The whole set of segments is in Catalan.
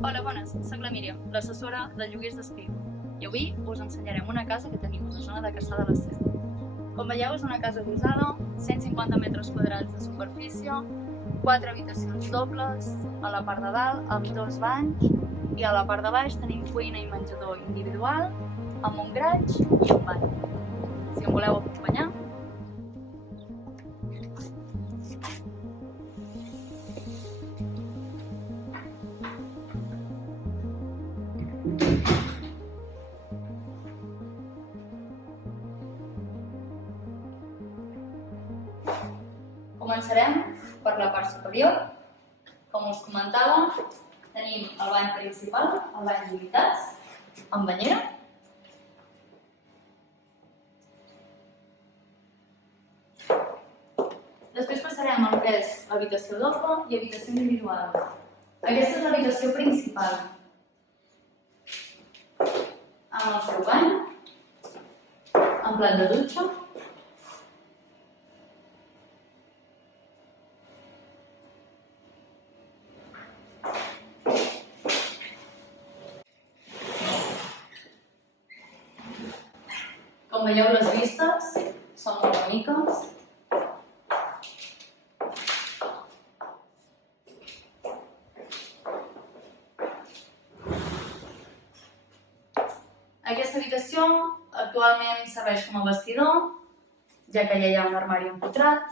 Hola, bones, soc la Míriam, l'assessora de lloguers d'Espiu, i avui us ensenyarem una casa que tenim a la zona de Cassà de la Selva. Com veieu, és una casa adossada, 150 metres quadrats de superfície, 4 habitacions dobles, a la part de dalt amb 2 banys, i a la part de baix tenim cuina i menjador individual, amb un garatge i un bany. Si em voleu acompanyar, començarem per la part superior. Com us comentava, tenim el bany principal, el bany d'unitats, amb banyera. Després passarem al que és habitació doble i habitació individual. Aquesta és l'habitació principal, amb el seu bany, amb plat de dutxa, com veieu, les vistes són molt boniques. Aquesta habitació actualment serveix com a vestidor, ja que ja hi ha un armari empotrat.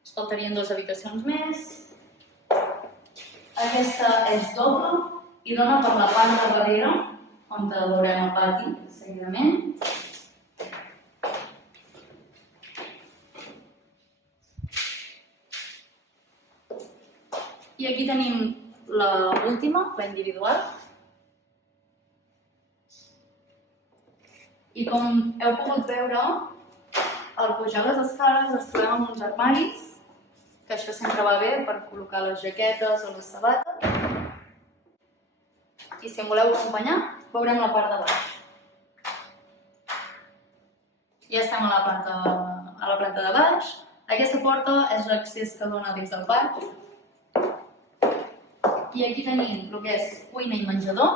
Ens faltarien 2 habitacions més. Aquesta és doble i dona per la part de darrere, on veurem el pati seguidament. I aquí tenim l'última, la individual. I com heu pogut veure, al pujar les escales ens trobem amb uns armaris, que això sempre va bé per col·locar les jaquetes o les sabates. I si em voleu acompanyar, veurem la part de baix. Ja estem a la planta de baix. Aquesta porta és l'accés que dona dins del pati. I aquí tenim el que és cuina i menjador,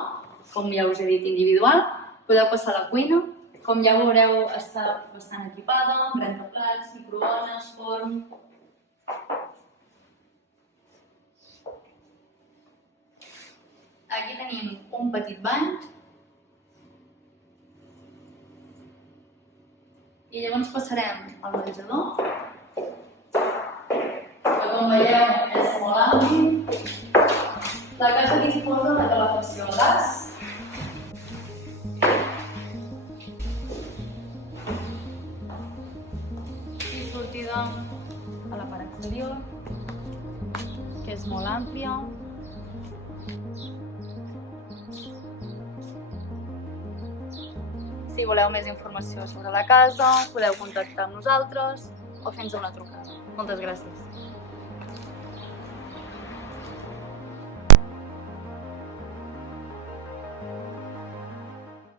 com ja us he dit, individual. Podeu passar a la cuina. Com ja veureu, està bastant equipada, amb rentaplats, microones, forn. Aquí tenim un petit bany. I llavors passarem al menjador, que com veieu és molt ampli. La casa disposa de calefacció a gas. I sortida a la part exterior, que és molt àmplia. Si voleu més informació sobre la casa, podeu contactar amb nosaltres o fer-nos una trucada. Moltes gràcies.